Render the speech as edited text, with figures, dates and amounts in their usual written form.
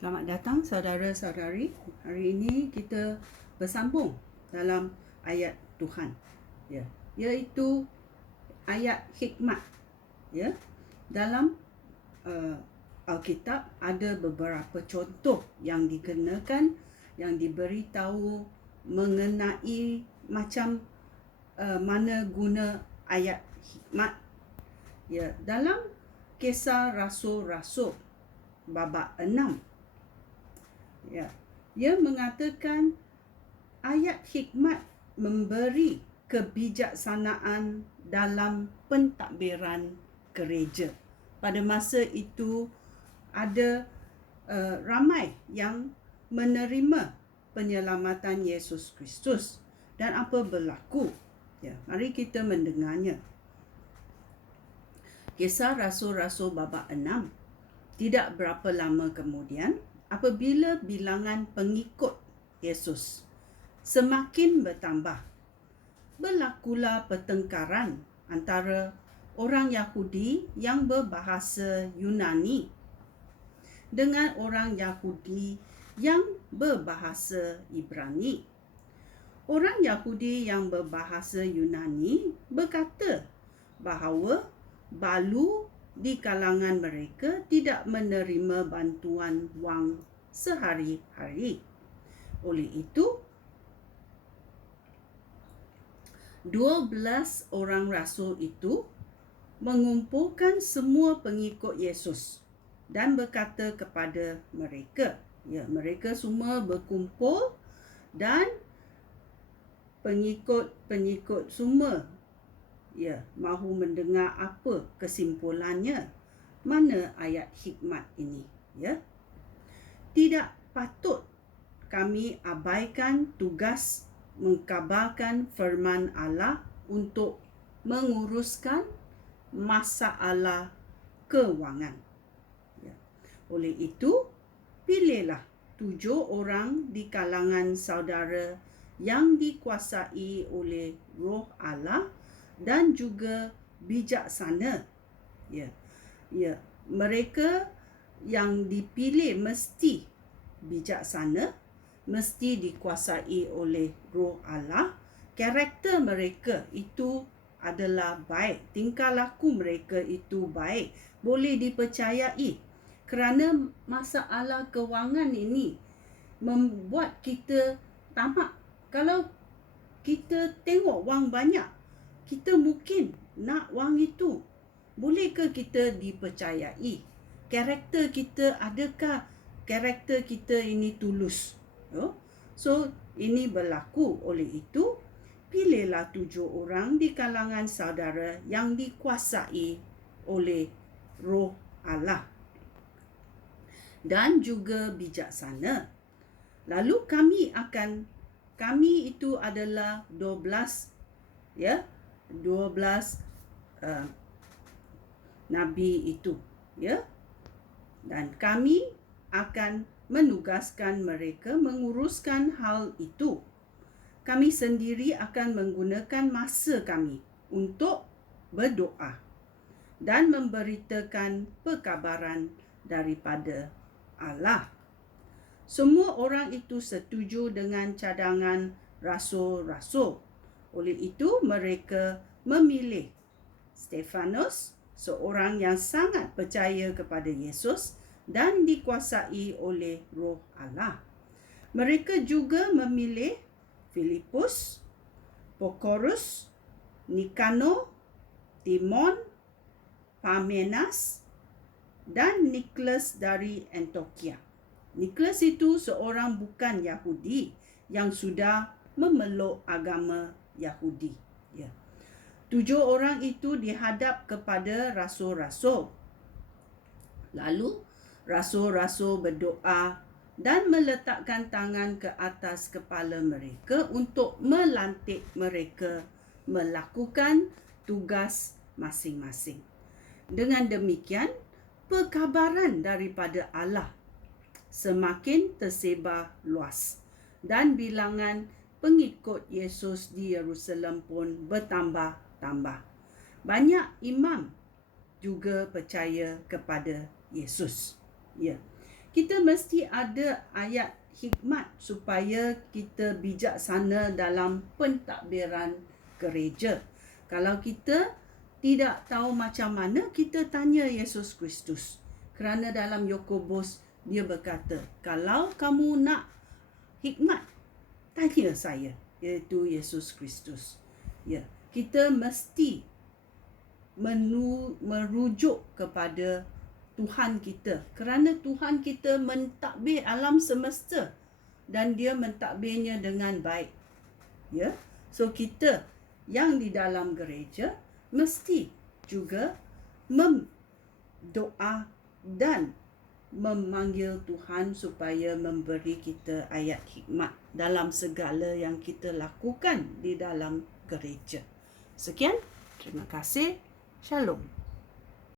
Selamat datang saudara-saudari. Hari ini kita bersambung dalam ayat Tuhan, ya, iaitu ayat hikmat. Ya, dalam Alkitab ada beberapa contoh yang dikenakan, yang diberitahu mengenai macam mana guna ayat hikmat. Ya, dalam Kisah Rasul-Rasul babak 6, ya, ia mengatakan ayat hikmat memberi kebijaksanaan dalam pentadbiran gereja. Pada masa itu ada ramai yang menerima penyelamatan Yesus Kristus. Dan apa berlaku? Ya, mari kita mendengarnya. Kisah Rasul-Rasul babak 6. Tidak berapa lama kemudian, apabila bilangan pengikut Yesus semakin bertambah, berlakulah pertengkaran antara orang Yahudi yang berbahasa Yunani dengan orang Yahudi yang berbahasa Ibrani. Orang Yahudi yang berbahasa Yunani berkata bahawa balu di kalangan mereka tidak menerima bantuan wang sehari-hari. Oleh itu, 12 orang rasul itu mengumpulkan semua pengikut Yesus dan berkata kepada mereka, ya, mereka semua berkumpul dan pengikut semua, ya, mahu mendengar apa kesimpulannya. Mana ayat hikmat ini, ya? Tidak patut kami abaikan tugas mengkabarkan firman Allah untuk menguruskan masalah kewangan. Ya. Oleh itu, pilihlah 7 orang di kalangan saudara yang dikuasai oleh Roh Allah dan juga bijaksana. Ya, mereka yang dipilih mesti bijaksana, mesti dikuasai oleh Roh Allah. Karakter mereka itu adalah baik, tingkah laku mereka itu baik, boleh dipercayai. Kerana masalah kewangan ini membuat kita tamak. Kalau kita tengok wang banyak, kita mungkin nak wang itu. Bolehkah kita dipercayai? Karakter kita, adakah karakter kita ini tulus? So, ini berlaku. Oleh itu, pilihlah 7 orang di kalangan saudara yang dikuasai oleh Roh Allah dan juga bijaksana. Lalu kami itu adalah 12, ya, 12 nabi itu, ya, dan kami akan menugaskan mereka menguruskan hal itu. Kami sendiri akan menggunakan masa kami untuk berdoa dan memberitakan perkabaran daripada Allah. Semua orang itu setuju dengan cadangan rasul-rasul. Oleh itu, mereka memilih Stefanus, seorang yang sangat percaya kepada Yesus dan dikuasai oleh Roh Allah. Mereka juga memilih Filipus, Prochorus, Nikanor, Timon, Parmenas, dan Nicholas dari Antioquia. Nicholas itu seorang bukan Yahudi yang sudah memeluk agama Yahudi. Ya. 7 orang itu dihadap kepada rasul-rasul. Lalu rasul-rasul berdoa dan meletakkan tangan ke atas kepala mereka untuk melantik mereka melakukan tugas masing-masing. Dengan demikian, perkabaran daripada Allah semakin tersebar luas dan bilangan pengikut Yesus di Yerusalem pun bertambah-tambah. Banyak imam juga percaya kepada Yesus. Ya. Kita mesti ada ayat hikmat supaya kita bijaksana dalam pentadbiran gereja. Kalau kita tidak tahu macam mana, kita tanya Yesus Kristus. Kerana dalam Yakobus dia berkata, kalau kamu nak hikmat, tanya saya, iaitu Yesus Kristus. Ya, kita mesti merujuk kepada Tuhan kita, kerana Tuhan kita mentadbir alam semesta dan dia mentadbirnya dengan baik. Ya, so kita yang di dalam gereja mesti juga doa dan memanggil Tuhan supaya memberi kita ayat hikmat dalam segala yang kita lakukan di dalam gereja. Sekian, terima kasih. Shalom.